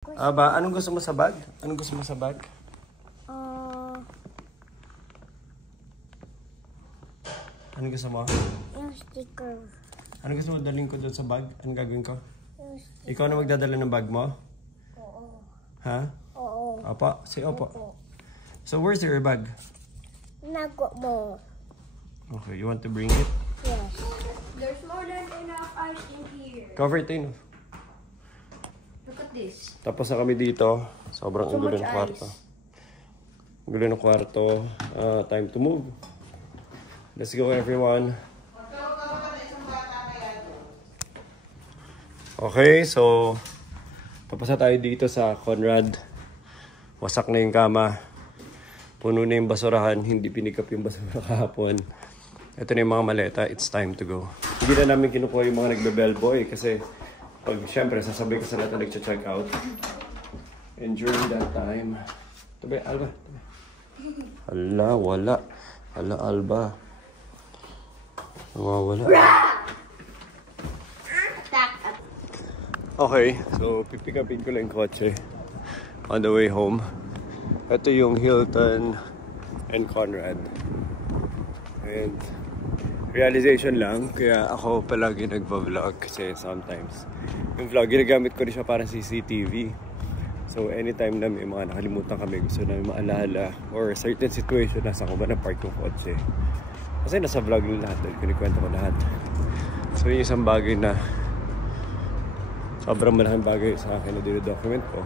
Aba, anong gusto mo sa bag? Anong gusto mo sa bag? Anong gusto mo? Yung sticker. Anong gusto mo dalhin ko doon sa bag? Anong gagawin ko? Yung sticker. Ikaw na magdadala ng bag mo? Oo. Ha? Oo. Opo? Say opo. Oo. So where's your bag? Nago mo. Okay, you want to bring it? Yes. There's more than enough ice in here. Cover it in. Look at this. Tapos na kami dito. Sobrang So gulo much ng kwarto. ice. Gulo ng kwarto. Time to move. Let's go, everyone. Okay, so tapos na tayo dito sa Conrad. Wasak na yung kama. Puno na yung basurahan. Hindi pinikap yung basura kahapon. Ito na yung mga maleta. It's time to go. Hindi na namin kinukuha yung mga nagbe-bellboy kasi pag syempre sasabay ka sa lahat na nag-check out. And during that time, tabi, Alba. Hala, wala. Hala, Alba. Nawawala. Okay, so pipick upin ko lang yung kotse on the way home. Ito yung Hilton and Conrad. And realization lang, kaya ako palagi nagpa-vlog kasi sometimes yung vlog, ginagamit ko rin siya parang CCTV. So anytime na may mga nakalimutan kami, gusto namin maalala or certain situation, nasa ko ba na park yung kotse. Kasi nasa vlog yung lahat, dahil kinikwento ko lahat. So yung isang bagay na sobrang malaking bagay sa akin na dino-document ko,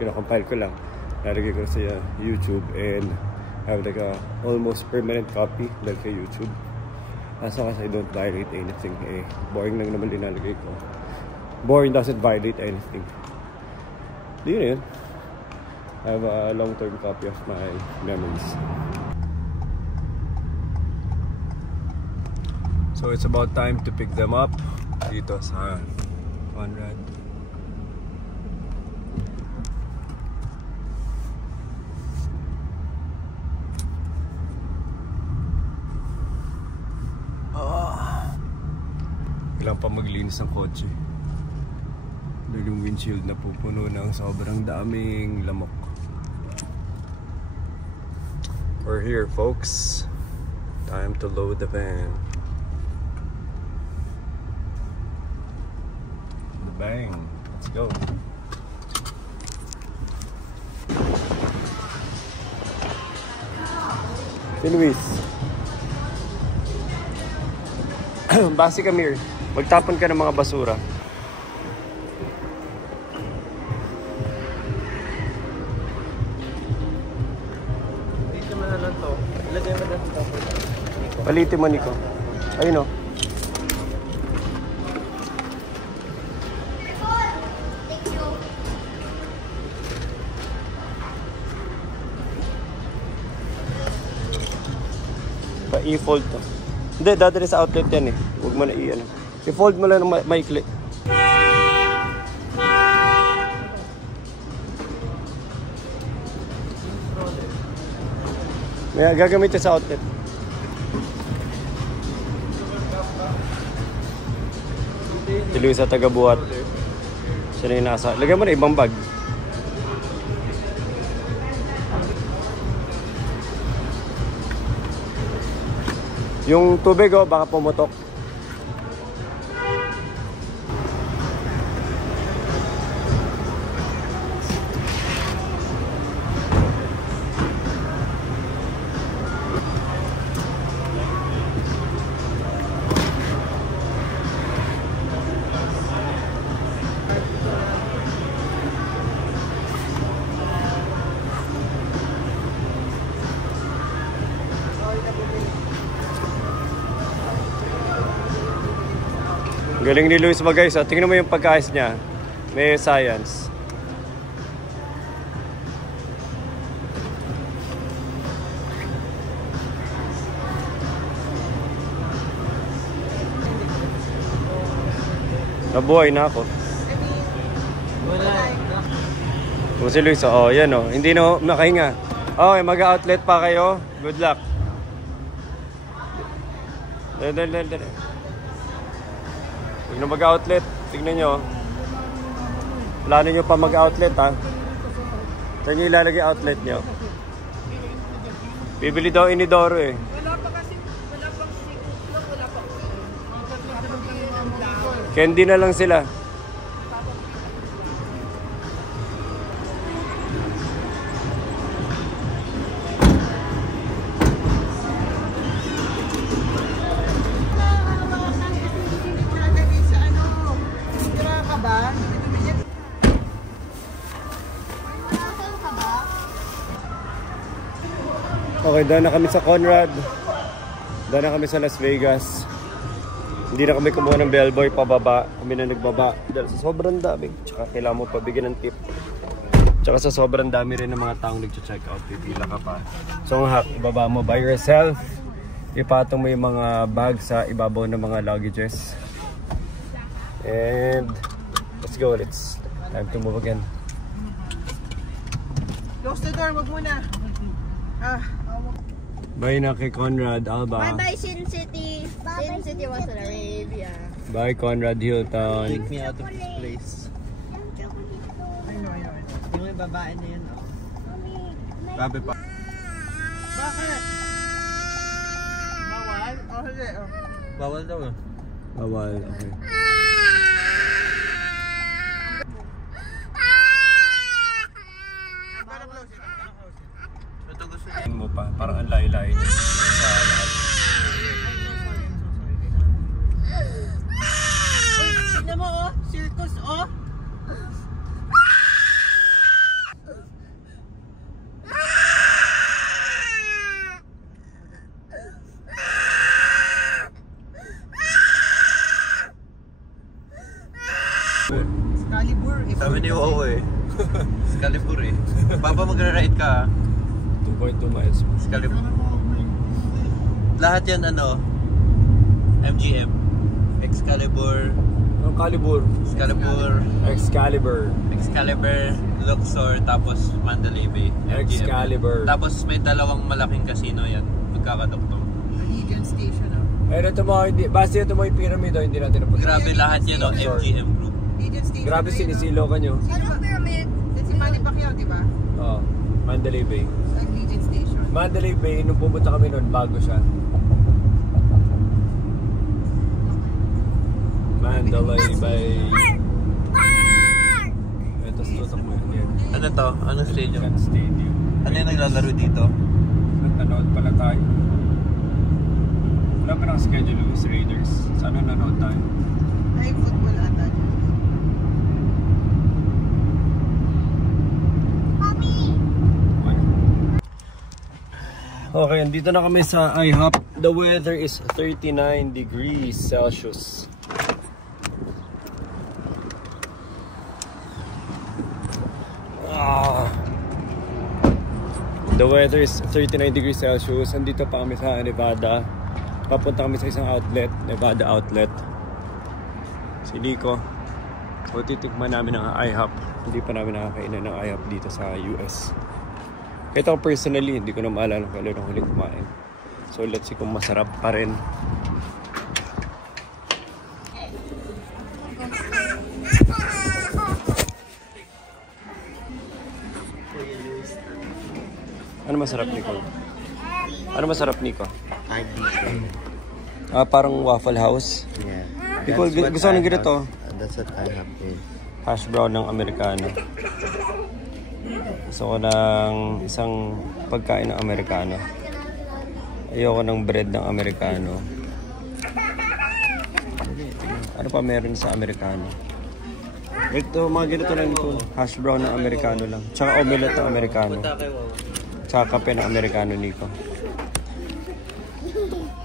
pinakompile ko lang, nalagay ko sa YouTube and have like a almost permanent copy dahil kay YouTube. As long as I don't violate anything, boring lang naman linalagay ko. Boring doesn't violate anything. Di yun. I have a long-term copy of my memories. So it's about time to pick them up dito sa Conrad. Kailangan pa maglinis ang kotse. Dahil yung windshield na pupuno ng sobrang daming lamok. We're here, folks. Time to load the van. The bang. Let's go. Si Luis. Basi come here. Magtapon ka ng mga basura. Dito mo na lang to. Ilagay mo na dito. Palitin mo, Nico. Ayun o. Pa-i-fold to. Hindi, dadali sa outlet yan eh. Huwag mo na i-ano. I-fold mo lang ng maikli. May gagamit yan sa outlet. Si Luis sa taga-buhat. Siya na yung nasa. Lagyan mo na ibang bag. Yung tubig oh, baka pumutok. Galing ni Luis ba guys? Tingnan mo yung pagkaayos niya. May science. Nabuhay na ako. Wala. Kung si Luis, oh, yan oh. Hindi na makahinga. Okay, mag-outlet pa kayo. Good luck. Dali. Huwag na mag-outlet. Tignan nyo. Plano nyo pa mag-outlet ha? Saan nyo ilalagay outlet nyo? Bibili daw inidoro eh. Wala pa kasi, wala pang sikutlong, wala pang Candy na lang sila. Okay, doon na kami sa Conrad. Doon na kami sa Las Vegas. Hindi na kami kumuha ng bellboy pababa. Kami na nagbaba. Dahil sa sobrang dami. Tsaka kailangan mo pabigyan ng tip. Tsaka sa sobrang dami rin ng mga taong nag-check out. Pipila ka pa. So ang hack, ibaba mo by yourself. Ipatong mo yung mga bag sa ibabaw ng mga luggages. And let's go. It's time to move again. Close the door, wag muna. Bye na kay Conrad Alba. Bye-bye, Sin City. Sin City was in Arabia. Bye Conrad Hilton. Take me out of this place. I know. Yung may babae na yun, oh. Grabe pa. Bakit? Bawal? Oh, hindi. Oh. Bawal daw, eh. Bawal, okay. Ito gusto Mo pa, parang ang layo-layo niya sa lahat. Tignan mo, oh. Circus, oh. Excalibur. Sabi ni Wow eh. Excalibur eh. Papa magra-ride ka, 2.2 miles. Excalibur. Lahat yan ano, MGM. Excalibur, Ang Calibur. Excalibur, Luxor, tapos Mandalay Bay. MGM. Excalibur. Tapos may dalawang malaking casino yan. Magkakadoktor. Allegiant Station, oh. Eh, ito mo, hindi, base ito mo yung pyramid, oh, hindi natin napunta. Grabe lahat yan, oh, MGM Group. Allegiant Station. Grabe sinisilo ka nyo. Anong pyramid? Yan si Manny Pacquiao, di ba? Oh, Mandalay Bay. Sa Allegiant Station. Mandalay Bay, nung pumunta kami noon, bago siya. Mandalay Bay. Ito, tutok mo yun. Ano to? Anong stadium? Stadium. Ano yung naglalaro dito? Nanood pala tayo. Wala pa nakaschedule yung Raiders. Sana nanood tayo. Ay, football ata. Okay, andito na kami sa IHOP. The weather is 39 degrees Celsius. The weather is 39 degrees Celsius. Andito pa kami sa Nevada. Papunta kami sa isang outlet, Nevada outlet. Si Nico. So titikman namin ang IHOP. Hindi pa namin nakakainan ng IHOP dito sa US. Ito personally, hindi ko na maalala kailan ako huling kumain. So let's see kung masarap pa rin. Ano masarap, Nico? Ano masarap, Nico? Parang Waffle House. Yeah. Nicole, gusto ko ng ganito. That's what I have here. Hash brown ng Amerikano. Gusto ko ng isang pagkain ng Amerikano. Ayoko ng bread ng Amerikano. Ano pa meron sa Amerikano? Ito, mga ganito lang ito. Hash brown ng Amerikano lang. Tsaka omelette ng Amerikano. Tsaka kape ng Amerikano, Nico.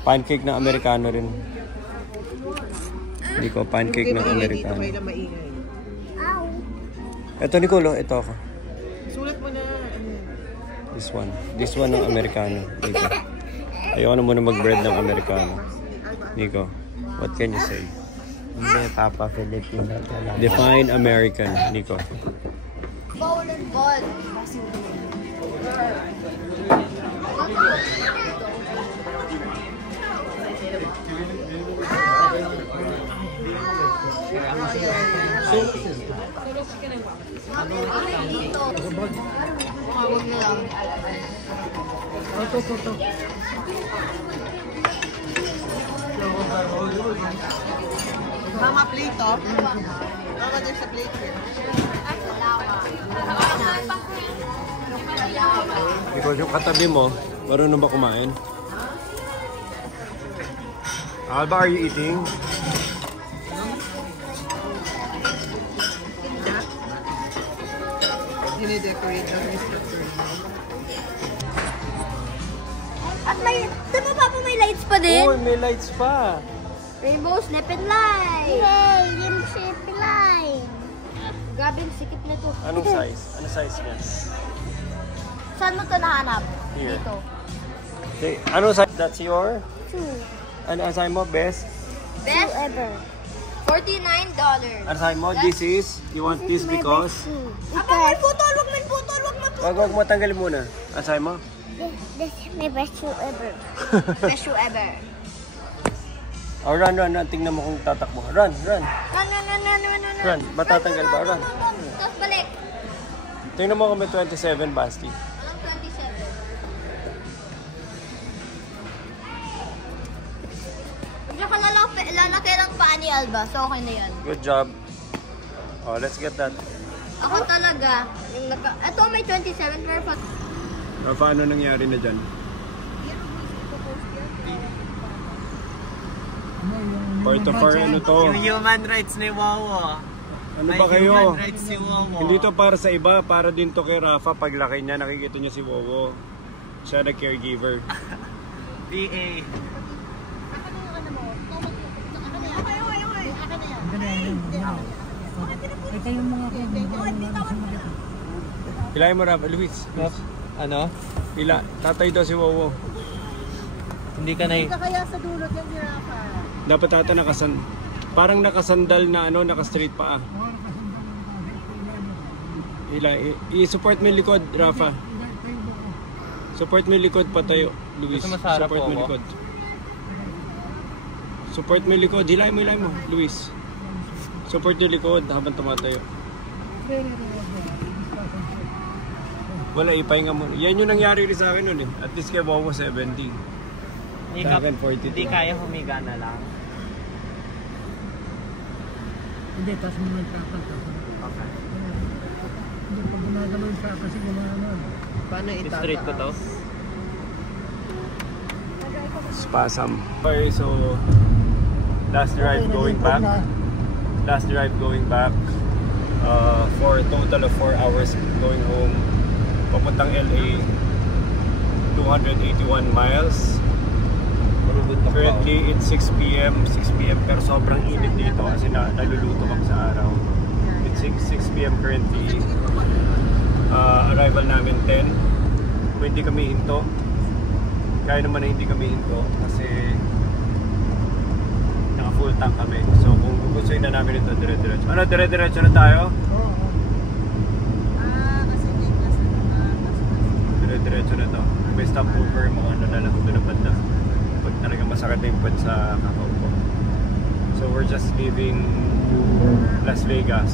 Pancake ng Amerikano rin. Nico, pancake ng Amerikano. Dito kayo maingay. Ito, Nicolo. Ito ako. Sulat mo na. This one. This one ng Amerikano. Nico. Ayoko na muna mag-bread ng Amerikano. Nico, what can you say? Hindi, Papa Filipino talaga. Define American, Nico. Bowl and ball. Solo chicken and waffle. Dito. Huwag na lang. Mama, plate oh. Mama, there's a plate here. Because yung katabi mo, marunong ba kumain? Alba, are you eating? Dine-decorate ang instructor. At may, diba Papa may lights pa din? Uy, may lights pa! Rainbow slip and light. Yay! Yung ship line. Grabe, ang sikip na to. Anong size? Ano size niya? Saan mo to nahanap? Here. Dito. Okay, anong size? That's your? 2. Ano assign mo? Best? Best? Ever. $49. Ano assign mo? This is? You want this because? Apa, may putol! Wag may putol! Wag may putol! Wag mo tanggalin muna. Assign mo? This is my best shoe ever. Best shoe ever. Oh, run. Tingnan mo kung tatakbo. Run. Run. Run. Matatanggal ba? Run. Tapos balik. Tingnan mo kung may 27, Basti. Anong 27? Diyan ka lalaki ng paa ni Alba, so okay na yan. Good job. Oh, let's get that. Ako talaga, yung ito may 27 pero pag... Rafa, ano nangyari na dyan? Part of our ano to? Yung human rights ni Wawa. Ano May ba kayo? human rights si Wawa. Hindi to para sa iba, para din to kay Rafa. Paglaki niya, nakikita niya si Wowo. Siya na caregiver. PA. Hilahin mo Rafa, Luis. Ano? Hila, tatay daw si Wowo. Hindi ka na Kaya sa dulot yung hirapan. Dapat ata parang nakasandal na ano, naka-straight pa. I-support mo yung likod, Rafa. Support mo yung likod, patayo. Luis, Gusto mo sa harap support mo yung ako? likod. Support mo yung likod. Hilahin mo, Luis. Support yung likod habang tumatayo. Wala, ipahinga mo. Yan yung nangyari rin sa akin nun eh. At least kay Wowo 70. Sa akin 42. Hindi kaya humiga na lang. Hindi, tapos mo ng trapa. Okay. Hindi, pag gumagalaw yung trapa, kasi gumagalaw. Paano Straight ko to? Spasm. Okay, so last drive going back. For a total of 4 hours going home. Papuntang LA, 281 miles. Currently it's 6 p.m. pero sobrang init dito kasi naluluto kami sa araw. It's 6 p.m. currently. Arrival namin 10. Kung hindi kami hinto, kaya naman na hindi kami hinto kasi naka full tank kami. So kung gugustuhin na namin ito, dire-diretso. Ano, dire-diretso na tayo? kasi may class na Dire-diretso na to. May stopover, mga ano na lang, doon na banda. Pag talagang masakit na yung pad sa kakaupo. So we're just leaving Las Vegas,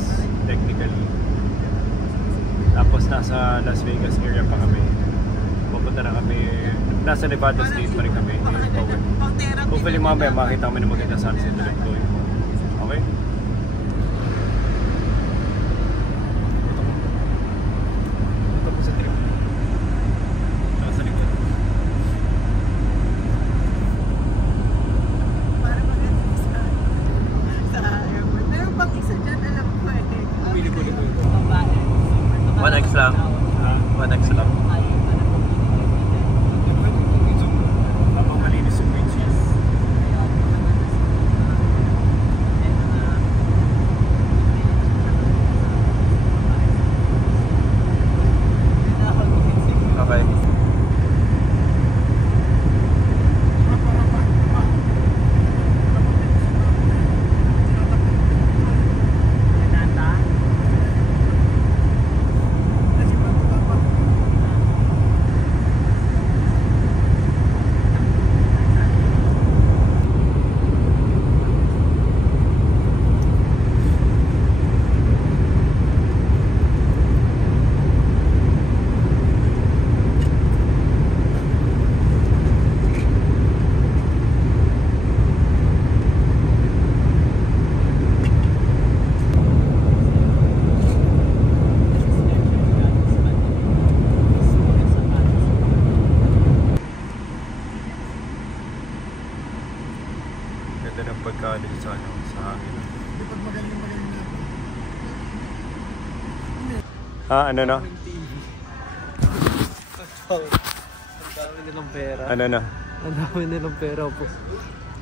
technically. Tapos nasa Las Vegas area pa kami. Pupunta na kami, nasa Nevada State pa rin kami. Hopefully mamaya makita kami ng maganda sunset ulit going home. Okay? Ito po sa trip. Nasa likod. Para maganda sa airport. Meron pang isa dyan, alam ko eh. Pili ko. 1x lang. 1x lang. Habang malinis yung windshield. Okay. Ha? Ano na? Ang dami nilang pera. Ano na? Ang dami nilang pera po.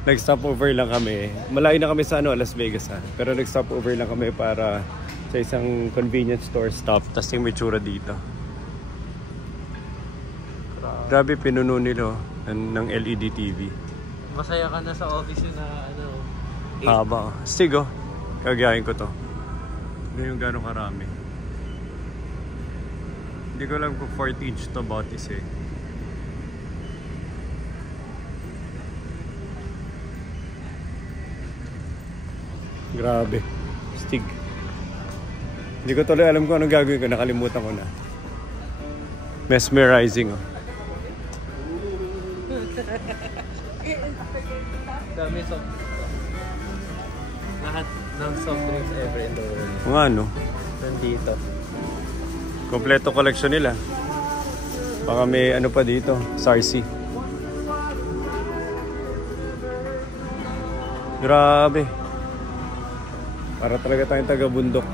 Nag-stop over lang kami. Malayo na kami sa Las Vegas ha. Pero nag-stop over lang kami para sa isang convenience store stop. Tapos yung may tsura dito. Grabe pinuno nila ng LED TV. Masaya ka na sa office yun na ano. Haba. Stigo. Kagayahin ko to. Hindi yung gano'ng karami. Hindi ko alam kung 4th inch to botis eh. Grabe. Stig. Hindi ko tuloy alam kung anong gagawin ko. Nakalimutan ko na. Mesmerizing oh. Dami soft. Lahat ng soft drinks ever in the world. Mga ano? Nandito. Kompleto collection nila. Baka may ano pa dito. Sarsi. Grabe. Para talaga tayong taga-bundok.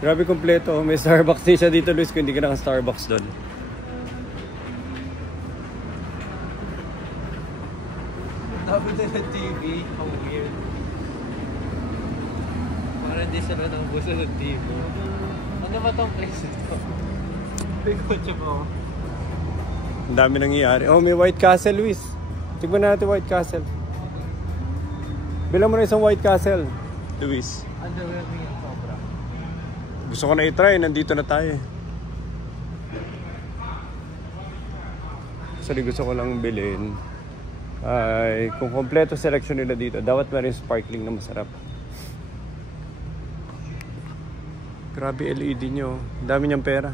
Grabe kompleto. May Starbucks din siya dito, Luis, kung hindi ka naka-Starbucks doon. Dami na ng TV. How weird. Parang hindi sila nakabuso ng TV. Ano ba tong place ito? May kotse mo. Ang dami nangyayari. Oh, may White Castle, Luis. Tignan natin White Castle. Bilang mo na isang White Castle, Luis. Underwhelming yung sobra. Gusto ko na i-try. Nandito na tayo. Actually, gusto ko lang bilhin. Ay, kung kompleto selection nila dito, dapat meron sparkling na masarap. Grabe LED nyo. Ang dami niyang pera.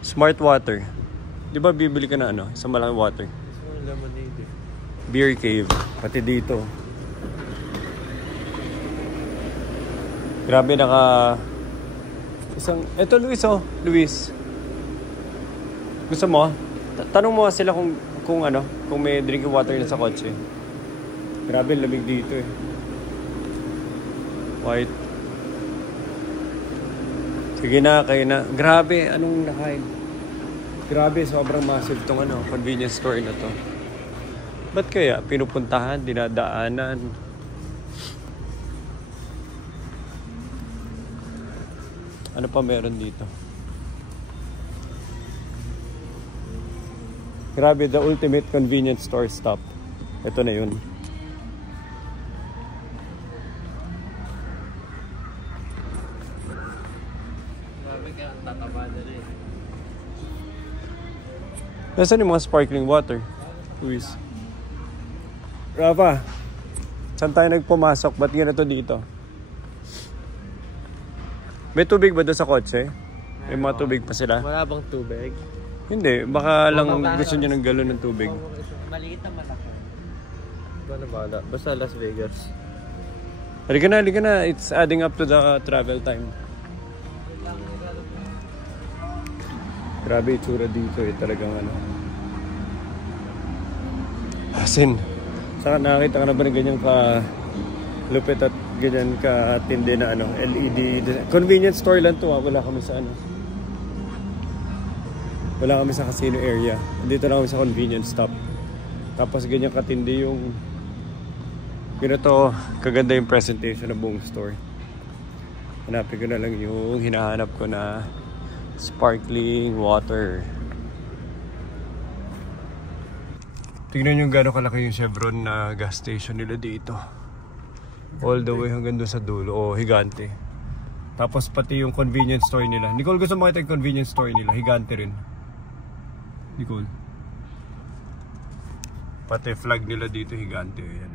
Smart water. Di ba bibili ka na ano? Isang malaking water. Gusto mo lemonade eh. Beer cave. Pati dito. Grabe naka... Isang... Eto Luis oh. Luis. Gusto mo? Tanong mo sila kung ano, kung may drinking water na sa kotse. Grabe lamig dito eh. White. Sige na, kayo na. Grabe, anong nakain? Grabe, sobrang massive tong ano, convenience store na to. Ba't kaya pinupuntahan, dinadaanan? Ano pa meron dito? Grabe, the ultimate convenience store stop. Ito na yun. Grabe ka, tataba na rin. Nasaan yung mga sparkling water? Luis. Rafa, saan tayo nagpumasok? Ba't ganito dito? May tubig ba doon sa kotse? May mga tubig pa sila? Wala bang tubig? Hindi, baka lang gusto nyo ng galon ng tubig. Maliit na malaki. Ba na bala? Basta Las Vegas. Halika na. It's adding up to the travel time. Grabe itsura dito eh, talagang ano. Asin, saan nakakita ka na ba ng ganyan ka lupit at ganyan ka tindi na ano, LED. Convenience store lang to ha, wala kami sa ano. Wala kami sa casino area. Dito lang kami sa convenience stop. Tapos ganyan katindi yung ganito, kaganda yung presentation ng buong store. Hanapin ko na lang yung hinahanap ko na sparkling water. Tingnan yung gano'ng kalaki yung Chevron na gas station nila dito. All the way hanggang doon sa dulo. Oh, higante. Tapos pati yung convenience store nila. Nicole, gusto makita yung convenience store nila. Higante rin. Nicole. Pati flag nila dito higante. Ayan.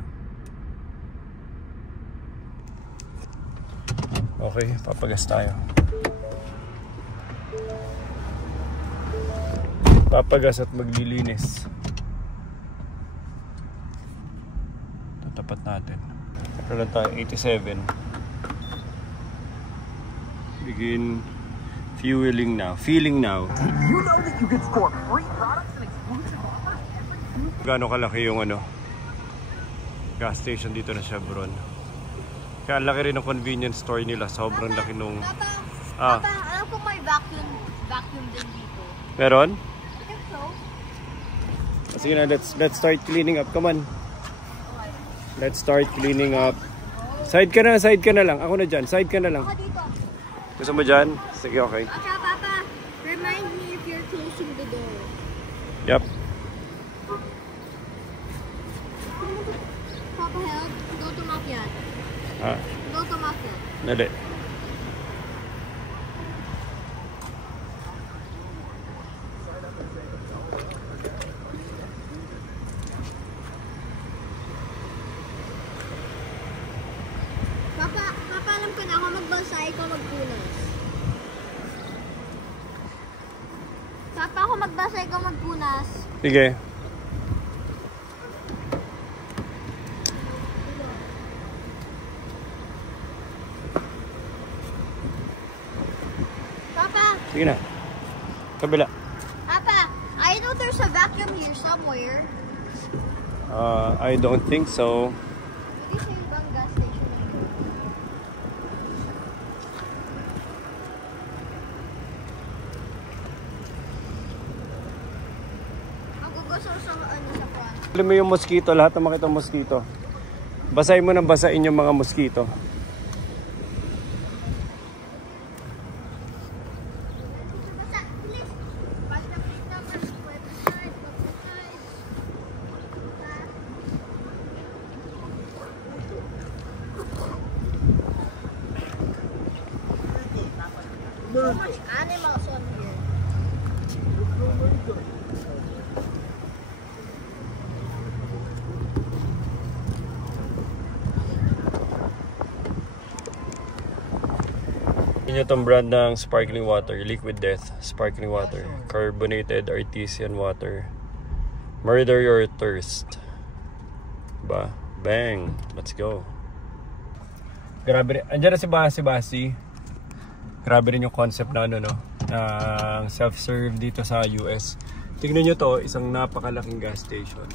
Okay, papagas tayo. Papagas at maglilinis. Tatapat natin. Meron lang tayo 87. Begin fueling now. Feeling now. You know that you can score free products and exclusive offers every Gaano kalaki yung ano gas station dito na Chevron. Kaya ang laki rin ng convenience store nila. Sobrang laki nung... Papa, alam ko may vacuum din dito. Meron? I think so. Sige na, let's start cleaning up. Come on. Let's start cleaning up. Side ka na lang. Ako na dyan. Side ka na lang. Ako dito. Gusto mo dyan? Sige, okay. Okay, Papa. Remind me if you're closing the door. Yep. Papa, help. Go to Mafiat. Go to Mafiat. Dali. Papa, alam ko na ako magbasa, ikaw magpunas. Papa, ako magbasa, ikaw magpunas. Sige. Papa, Sige na. Kabila. Papa, I know there's a vacuum here somewhere. I don't think so. Pwede sa ibang gas station na yun. Ako gusto sa front. Alam mo yung mosquito, lahat ng makita mosquito. Basahin mo ng basahin yung mga mosquito. So much animals on here. Yun itong brand ng sparkling water, Liquid Death sparkling water, carbonated artesian water, murder your thirst. Ba? Bang! Let's go. Grabe rin. Andiyan na si Basi. Grabe rin yung concept na ano, no? Self-serve dito sa US. Tingnan nyo to, isang napakalaking gas station.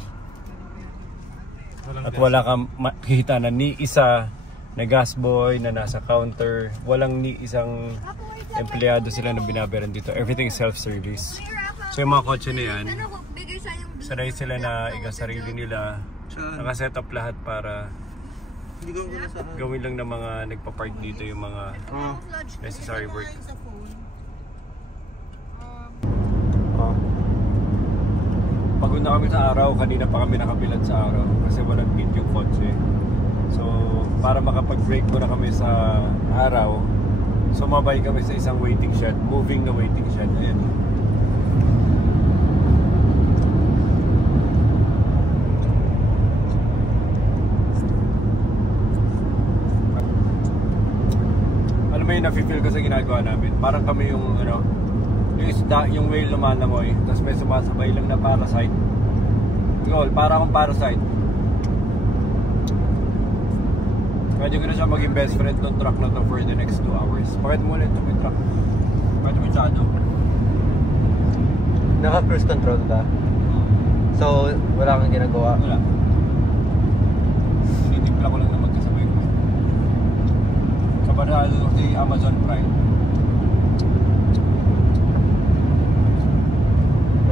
At wala kang makikita na ni isa na gas boy na nasa counter. Walang ni isang empleyado sila na binabayaran dito. Everything is self-service. So yung mga kotse na yan, sanay sila na ikasarili nila. Nakaset up lahat para gawin lang ng mga nagpa-park dito yung mga necessary work. Pagod na kami sa araw, kanina pa kami nakabilad sa araw kasi walang pit yung kotse. So para makapag-break muna kami sa araw, sumabay kami sa isang waiting shed, moving na waiting shed. Ayan. Alam mo yung nafe-feel ko sa ginagawa namin, parang kami yung ano, yung isda, yung whale lumalamoy, tapos may sumasabay lang na parasite. Yun, para akong parasite. Pwede ko na siya maging best friend ng truck na to for the next 2 hours. Bakit mo ulit itong truck? Bakit mo masyado? Naka-cruise control ka? So, wala kang ginagawa? Wala. Sinitimpla ko lang na magkasabay ko. Kabarado ko si Amazon Prime.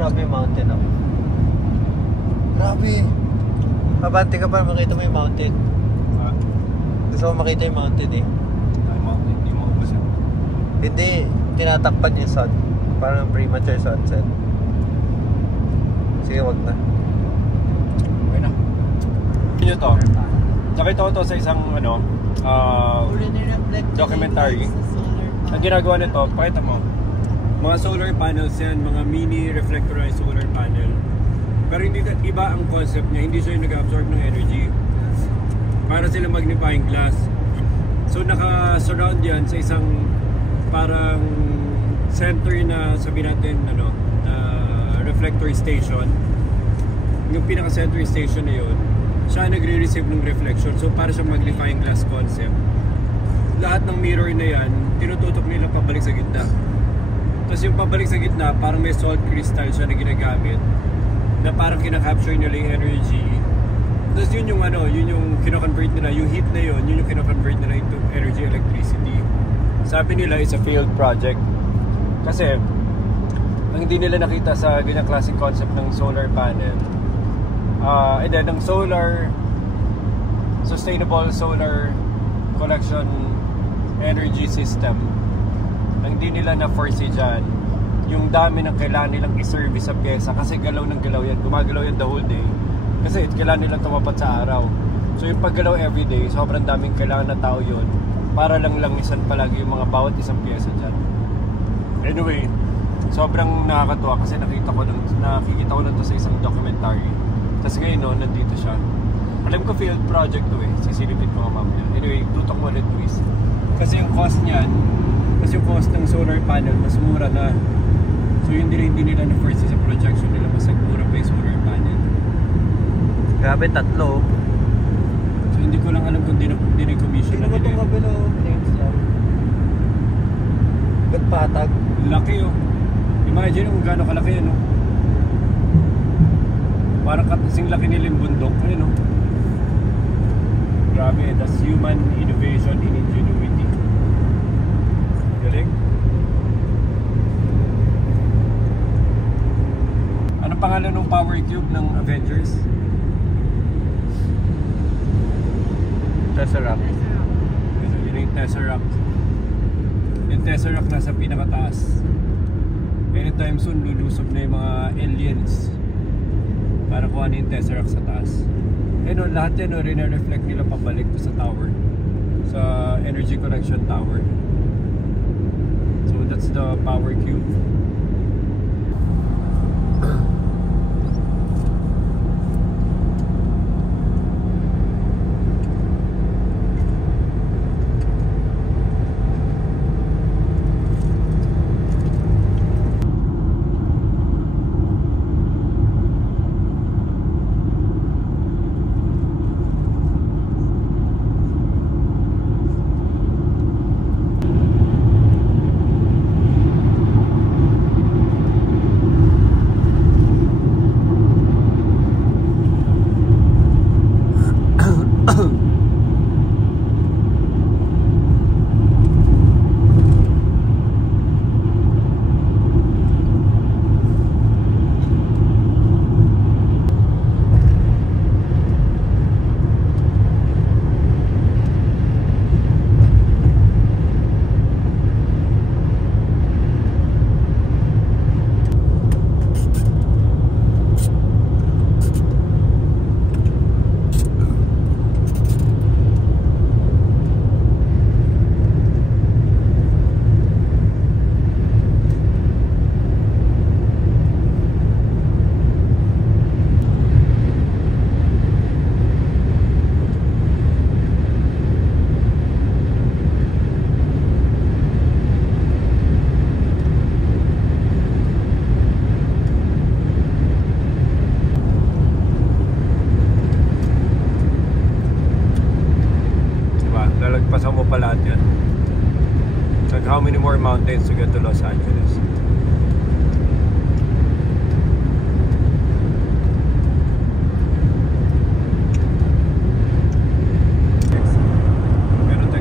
Grabe yung mountain ako. Grabe! Abante ka para makita mo yung mountain. Ha? Gusto ko makita yung mountain eh. Ay, mountain. Hindi mo ubusin. Hindi, tinatakpan yung sun. Parang premature sunset. Sige, wag na. Okay na. Yun to. Nakita ko to sa isang ano, documentary. Ang ginagawa nito, pakita mo. Mga solar panels yan, mga mini reflectorized solar panel. Pero hindi iba ang concept niya, hindi siya yung nag-absorb ng energy. Para sila magnifying glass. So naka-surround yan sa isang parang center na sabihin natin ano, reflector station. Yung pinaka-center station na yun, siya nagre-receive ng reflection. So para siyang magnifying glass concept. Lahat ng mirror na yan, tinututok nila pabalik sa gitna. Tapos yung pabalik sa gitna, parang may salt crystal siya na ginagamit na parang kinakapture nila yung energy Tapos yun yung ano, yun yung kino-convert nila, yung heat na yun yung kino-convert nila into energy, electricity. Sabi nila it's a failed project. Kasi ang hindi nila nakita sa ganyang klaseng concept ng solar panel, and then ng sustainable solar collection energy system, ang hindi nila na-foresee dyan, yung dami ng kailangan nilang i-service sa pyesa kasi galaw ng galaw yan, gumagalaw yan the whole day kasi kailangan nilang tumapat sa araw. So yung paggalaw everyday, sobrang daming kailangan na tao yun para lang langisan palagi yung mga bawat isang pyesa dyan. Anyway, sobrang nakakatuwa kasi nakikita ko lang to sa isang documentary. Tapos ngayon no, nandito siya. Alam ko failed project to eh, sisilipin ko mamaya. Anyway, tutok mo ulit Luis. Kasi yung cost niyan, kasi yung cost ng solar panel mas mura na. So hindi nila na-foresee sa projection nila, mas mura pa yung solar panel. Grabe, 3. So hindi ko lang alam kung dinecommission na nila. Itong kabilo, plates lang. Ba't patag? Laki oh. Imagine kung gaano kalaki yan oh. Parang kasing laki nila yung bundok. Ayun oh. Grabe, that's human innovation in ingenuity. Galing. Anong pangalan ng power cube ng Avengers? Tesseract. Yun yung Tesseract. Yung Tesseract nasa pinakataas. Anytime soon lulusob na yung mga aliens para kuhanin yung Tesseract sa taas. No, lahat yan no, rin-reflect nila pabalik to sa tower, sa energy collection tower. So that's the power cube. Lalagpasan mo pa lahat yan. Like how many more mountains to get to Los Angeles? Meron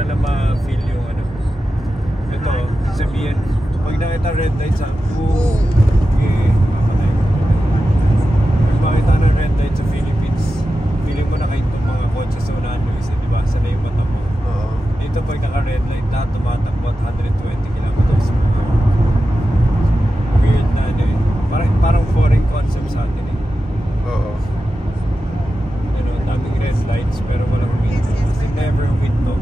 tayo lang mga beach. Sabihin, pag nakita red light sa pag makita ng red light sa Philippines, feeling mo na kahit itong mga kotse sa unahan mo isa, di ba? Sana yung mata mo. Dito pag naka-red light, lahat tumatakbo at 120 kilometers per hour. Weird na ano eh. Parang foreign concept sa atin eh. Daming red lights pero walang window. Kasi never window.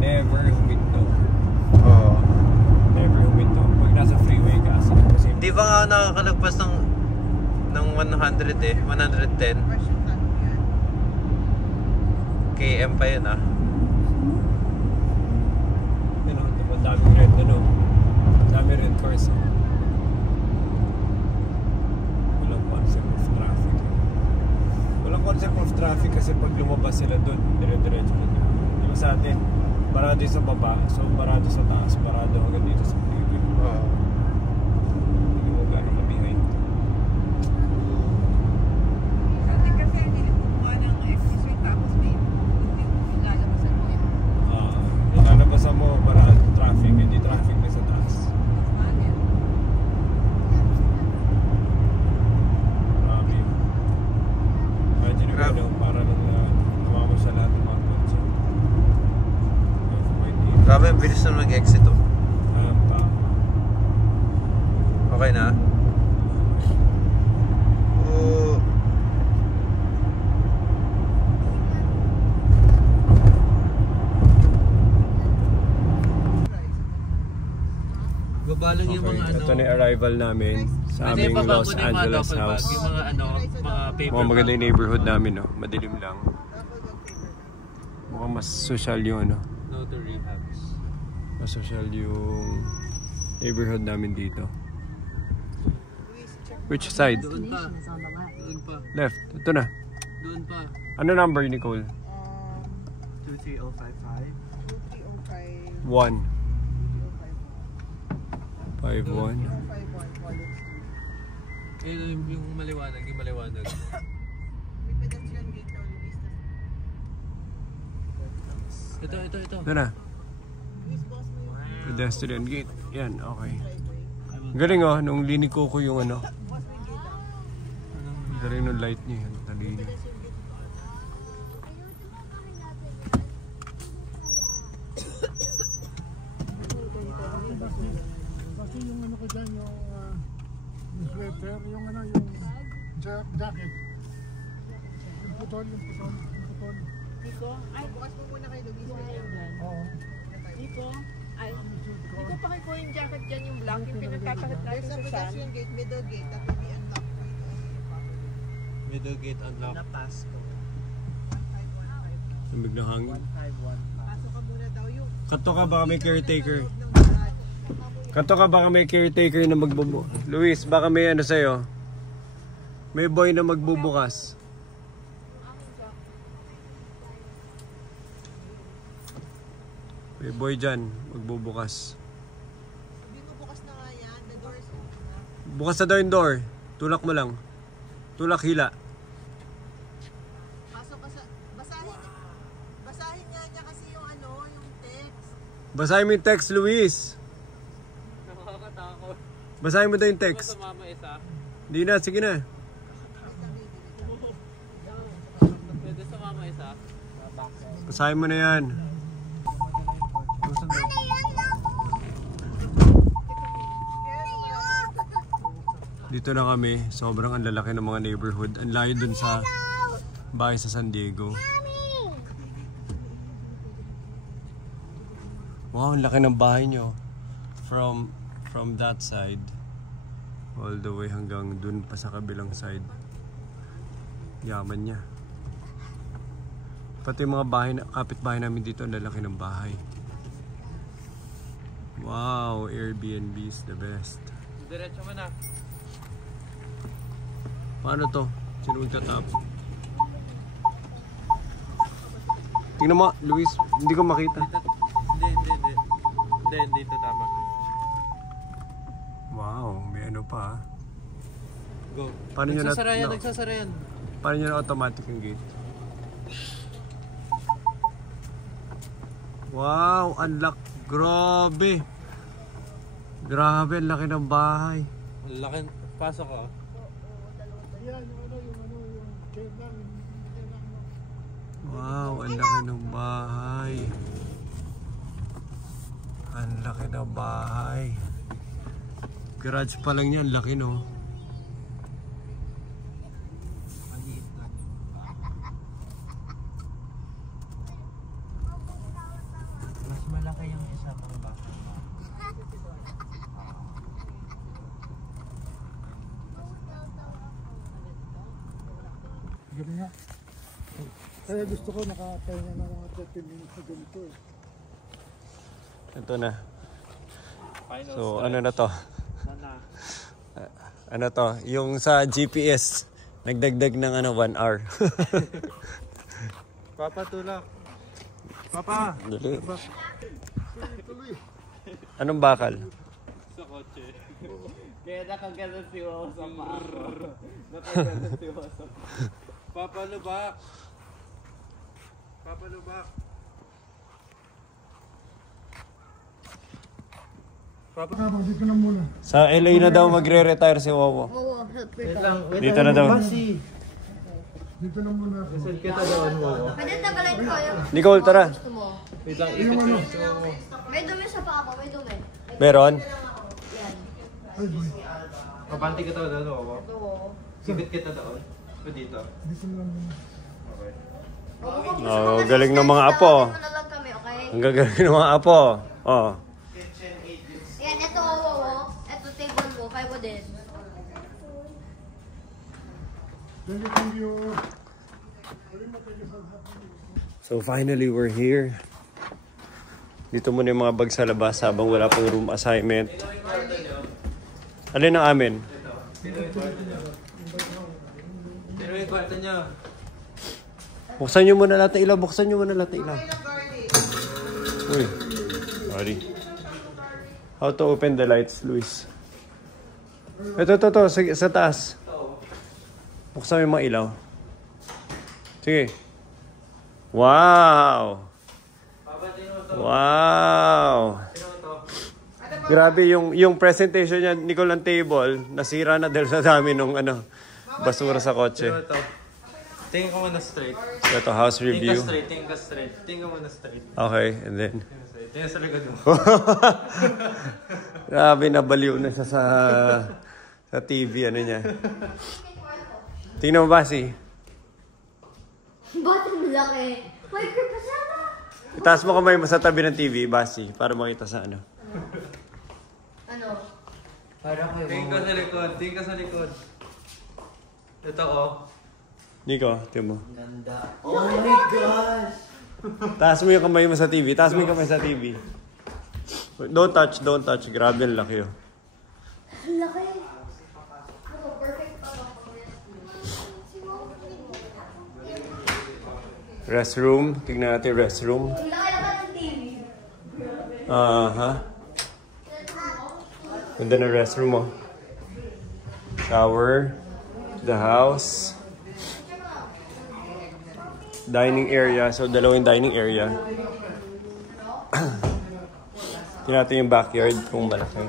Never window. Never window. Pag nasa freeway ka, kasi Di ba nga nakakalagpas ng 100 eh. 110. KM pa yun ah. Yun o, ang daming red doon o. Ang dami red cars o. Walang concept of traffic. Walang concept of traffic kasi pag lumabas sila doon, dire-diretso na doon. Yung sa atin, parado sa baba, so parado sa taas, parado hanggang dito sa freeway. Oo. Hindi mo gano'n na behind. Kasi hindi kumuha ng exit street tapos may lalabasan mo yun. Yung lalabasan mo, parado traffic, hindi traffic na sa taas. Grabe yun. Imagine yung Grabe. ano, para lang tumama siya lahat ng mga kotse. Grabe, ang bilis na mag-exit oh. Okay na? Oh. Baba lang yung mga ano. Ito na yung arrival namin sa aming Los Angeles house. Yung mga ano, mga paper Mukhang maganda yung neighborhood namin, no? Madilim lang. Mukhang mas social yung ano. No to rehabs. Mas social yung neighborhood namin dito. Which side? Doon pa. Doon pa. Left. Ito na. Doon pa. Ano number, Nicole? 23055. 1. 5-1. Eh, yung maliwanag, yung maliwanag. Ito. Ito na. Pedestrian gate. Yan, okay. Galing oh, nung liniko ko yung ano. Galing nung light niya yan. Talino. Kasi yung ano ko dyan, yung sweater, yung ano, yung jacket. Yung putol. Nico, ay, bukas mo muna kayo Luis. Oo. Nico, ay, Nico, pakikuha yung jacket dyan, yung black, yung pinagkakahit natin sa sun. Yung gate, middle gate, that will be unlocked. Middle gate unlock. Lamig na hangin. Pasok ka muna daw yung Kanto ka baka may caretaker. Kanto ka baka may caretaker na magbubu. Luis, baka may ano sa'yo. May boy na magbubukas. May boy dyan, magbubukas. Sabi mo bukas na nga yan, the door is open. Bukas na daw yung door. Tulak mo lang. Tulak hila. Pasok ka sa, basahin nga niya kasi yung ano, yung text. Basahin mo yung text, Luis. Nakakatakot. Basahin mo daw yung text. Sumama isa. Hindi na, sige na. Pwede sumama isa. Basahin mo na yan. Dito na kami. Sobrang ang lalaki ng mga neighborhood. Ang layo dun sa bahay sa San Diego. Wow, ang laki ng bahay nyo. From that side all the way hanggang dun pa sa kabilang side. Yaman niya. Pati yung mga bahay, kapitbahay namin dito, ang lalaki ng bahay. Wow, Airbnb is the best. Diretso mo na. Paano to? Sino magtatap? Tingnan mo, Luis, hindi ko makita. Hindi ito tama. Wow, may ano pa ah. Go. Paano nyo Nagsasara yan. Paano nyo na automatic yung gate? Wow, unlock. Grabe. Grabe, ang laki ng bahay. Ang laki. Pasok ko. Yan, yung chair lang. Wow, ang laki ng bahay. Ang laki ng bahay. Garage pa lang yan, laki no. Mas malaki yung isa pang baka. Sabi nga. Kaya gusto ko nakapahinga ng mga 30 minutes na ganito eh. Ito na. So, ano na to? Ano to? Yung sa GPS, nagdagdag ng 1 hour. Papa, tulak. Papa! Dali. Anong bakal? Sa kotse. Kaya nakaganon si Wow sa paa ko. Nakaganon si Wow sa paa. Papa, lubak! Papa, lubak! Papa, Dito na muna. Sa LA na daw magre-retire si Wawa. Oo, help wait her. lang. Dito na daw. Dito na muna ako. Send kita doon, Wawa. Pwede tagalan ko kayo. Nicole, tara. Gusto mo. Wait lang, ikot ko. May dumi sa paa ko, may dumi. Meron? Yan. Papanti kita doon, Wawa. Ito. Sikit kita doon. O dito. Dito na muna. Okay. Oh, galing ng mga apo. Mo na lang kami, okay? Ang gagaling ng mga apo. Oh. Yan, ito, oo. Ito, table mo. Kaya mo din. Thank you. So finally, we're here. Dito muna yung mga bag sa labas habang wala pang room assignment. Alin ang amin? Sino yung kwarto niya? Buksan nyo muna lahat ng ilaw. Buksan nyo muna lahat ng ilaw. Uy. Sorry. How to open the lights, Luis? Ito. Sa taas. Buksan mo yung mga ilaw. Sige. Wow! Wow! Grabe yung presentation niya, Nicole, ng table, nasira na dahil sa dami nung basura sa kotse. Sino ito? Tingin ko muna straight. Ito, house review. Tingin ka straight. Tingin ko muna straight. Okay, and then... Tingin sa likod mo. Grabe, nabaliw na siya sa TV, ano niya. Tingnan mo ba si? Ba't ang laki? May kasama! Itaas mo kamay mo sa tabi ng TV, Basi, para makita sa ano. Ano? Tingin ka sa likod. Tingin ka sa likod. Ito, oh. Nico, tingnan mo. Ganda. Oh my gosh! Taas mo yung kamay mo sa TV. Taas mo yung kamay sa TV. Don't touch. Grabe ang laki, oh. Ang laki! Ano, perfect pa ba? Restroom. Tingnan natin restroom. Ang laki naman ng TV. Ganda na restroom, oh. Shower. The house. Dining area. So, dalawang dining area. Tingnan natin yung backyard kung malaki.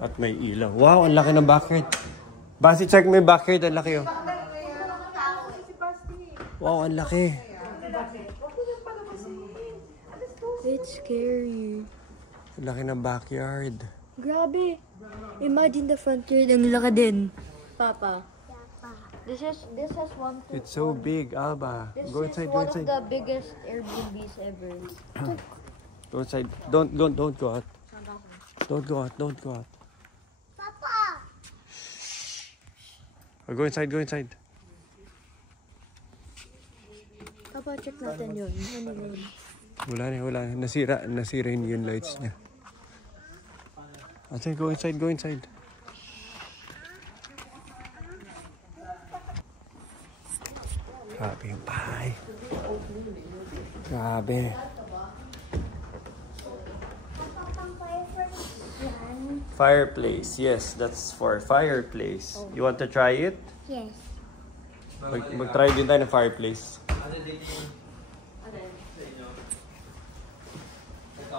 At may ilaw. Wow, ang laki ng backyard. Basi, check mo yung backyard. Ang laki, oh. Wow, ang laki. It's scary. Ang laki ng backyard. Grabe. Imagine the front yard. Ang laki din. Papa. This has one. It's so big, Alba. This Go is inside, one go inside. of the biggest Airbnbs ever. Go inside. Don't go out. Don't go out. Papa! Oh, go inside. Papa, check natin yun. Ano yun? Wala na. Nasira yung lights niya. Ate, go inside. Grabe yung bahay. Grabe. Fireplace. Yes, that's for fireplace. You want to try it? Yes. Mag-try din tayo ng fireplace. Ano din yung... Sa inyo? Ito?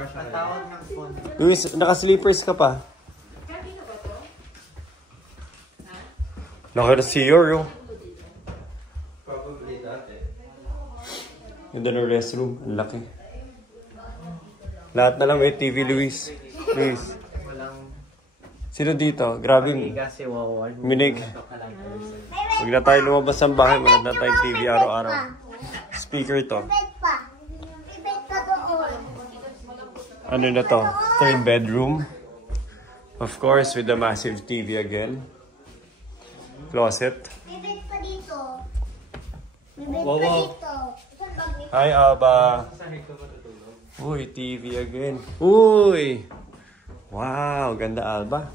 Ang tawag ng phone. Luis, naka-sleepers ka pa. Laki na siyor, yung. Probably dati. Yung doon ng restroom. Ang laki. Lahat na lang may TV, Luis. Walang... Sino dito? Grabe. Kasi wawan. Minig. Huwag na tayo lumabas ng bahay. Wala na tayong TV araw-araw. Speaker to. Bed pa. May bed pa doon. Ano na to? Third bedroom. Of course, with the massive TV again. Closet. May bed pa dito. May bed Wow, pa wow. dito. Saan bag dito? Hi, Aba. Uy, TV again. Uy! Wow, ganda, Alba.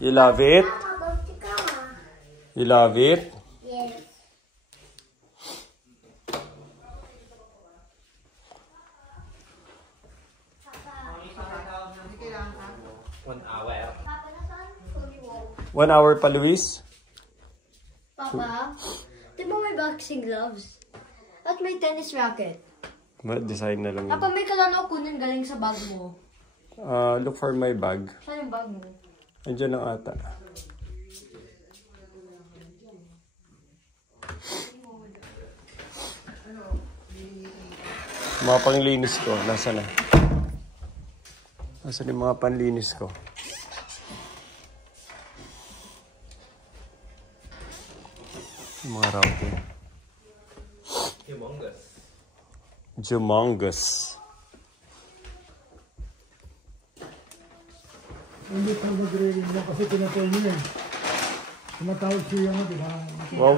You love it? Mama, bag ka. You love it? Yes. Papa, nasaan? Sorry, wow. 1 hour pa, Luis? Papa, di ba may boxing gloves? At may tennis racket? Design na lang yun. Papa, may kalano kunin galing sa bag mo. Look for my bag. Saan yung bag mo? Andiyan lang ata. Mga panglinis ko, nasa na? Nasaan yung mga panlinis ko? Yung mga routing. Humongous. Hindi pa magre-ring mo kasi tinatawag niya eh. Tumatawag siya yung di ba? Wow.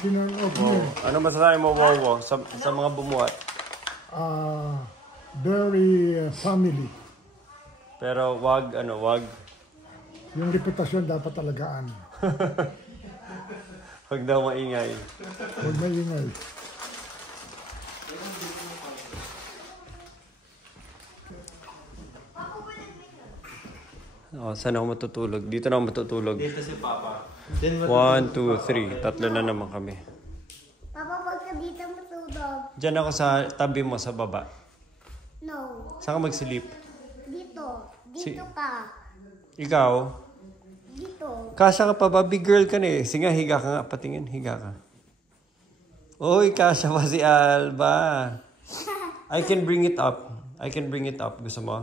Tinatawag Wow. niya eh. Ano masasabi mo, wow, sa mga bumuhat? Very family. Pero wag. Yung reputasyon dapat alagaan. Wag daw maingay. Huwag maingay. Saan ako matutulog? Dito na ako matutulog. Dito si Papa. 1, 2, 3. Tatlo na naman kami. Papa, wag ka dito matulog. Diyan ako sa tabi mo sa baba. No. Saan ka mag-sleep? Dito. Si- Dito ka. Ikaw? Dito. Kasya ka pa ba? Big girl ka na eh. Sige nga, higa ka nga. Patingin, higa ka. Uy, kasya pa si Alba. I can bring it up. Gusto mo?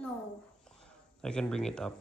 No. I can bring it up.